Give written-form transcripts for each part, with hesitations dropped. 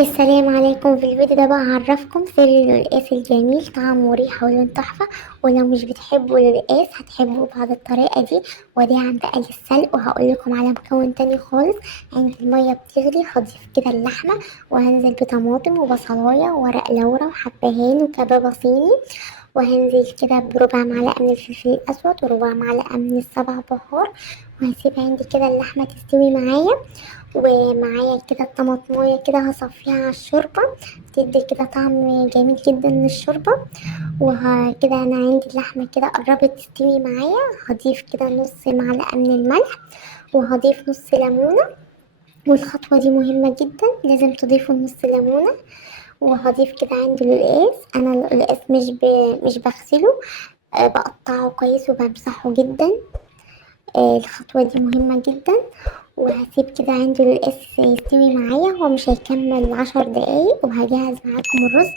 السلام عليكم. في الفيديو ده بقى هعرفكم سر القلقاس الجميل، طعم وريحة ولون تحفة. ولو مش بتحبوا القلقاس هتحبوه بعد الطريقة دي. ودي عند آل السلق. وهقول لكم على مكون تاني خالص. عند المية بتغلي هضيف كده اللحمة، وهنزل بطماطم وبصلاية وورق لورا وحبهان وكبابة صيني، وهنزل كده بربع معلقة من الفلفل الأسود وربع معلقة من السبع بهار. وهسيب عندي كده اللحمة تستوي معايا، ومعايا كده الطماطماية كده هصفيها على الشوربة، بتدي كده طعم جميل جدا للشوربة. وكده أنا عندي اللحمة كده قربت تستوي معايا، هضيف كده نص معلقة من الملح، وهضيف نص ليمونة. والخطوة دي مهمة جدا، لازم تضيفوا نص ليمونة. وهضيف كده عندي القلقاس. أنا القلقاس مش بغسله، بقطعه كويس وبمسحه جدا. الخطوة دي مهمة جدا. وهسيب كده عندي القلقاس يستوي معايا، هو مش هيكمل 10 دقايق. وهجهز معاكم الرز.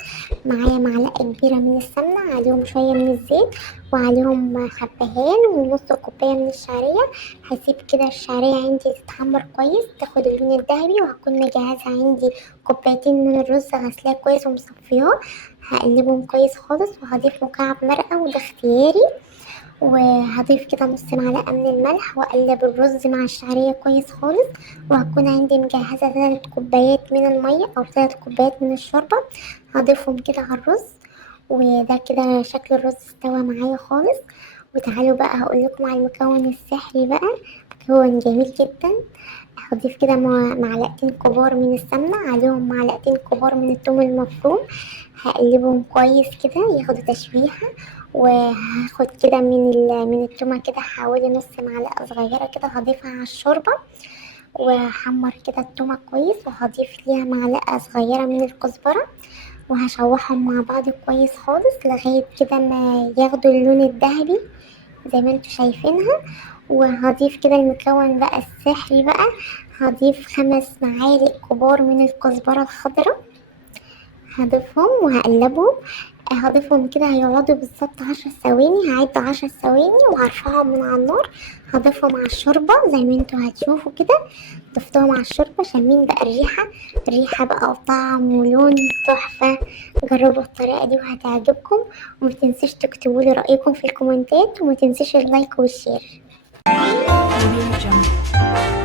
معايا معلقة كبيرة من السمنة، عليهم شوية من الزيت، وعليهم حبهان ونص كوباية من الشعرية. هسيب كده الشعرية عندي تتحمر كويس، تاخد اللون الذهبي، وهكون مجهزة عندي كوبايتين من الرز غسلاه كويس ومصفياه. هقلبهم كويس خالص، وهضيف مكعب مرقة وده اختياري. وهضيف كده نص معلقة من الملح، وأقلب الرز مع الشعرية كويس خالص. وهكون عندي مجهزة 3 كوبايات من المية أو 3 كوبايات من الشوربة، هضيفهم كده على الرز. وده كده شكل الرز استوى معايا خالص. وتعالوا بقى هقولكم على المكون السحري بقى، مكون جميل جدا. هضيف كده معلقتين كبار من السمنة، عليهم معلقتين كبار من الثوم المفروم. هقلبهم كويس كده ياخدوا تشويحة. وهاخد كده من التومة كده حوالي نص معلقة صغيرة كده، هضيفها على الشوربة. وهحمر كده التومة كويس، وهضيف ليها معلقة صغيرة من الكزبرة. وهشوحهم مع بعض كويس خالص لغاية كده ما ياخدوا اللون الذهبي زي ما انتوا شايفينها. وهضيف كده المكون بقى السحري بقى، هضيف 5 معالق كبار من الكزبرة الخضراء، هضيفهم وهقلبهم. هضيفهم كده هيقعدوا بالظبط 10 ثواني، هعد 10 ثواني وهرفعهم من على النار. هضيفهم على الشوربة زي ما انتوا هتشوفوا كده. ضفتهم على الشوربة، شامين بقى الريحة بقى وطعم ولون تحفة. جربوا الطريقة دي وهتعجبكم. ومتنسيش تكتبوا لي رأيكم في الكومنتات، ومتنسيش اللايك والشير. Audio Jungle.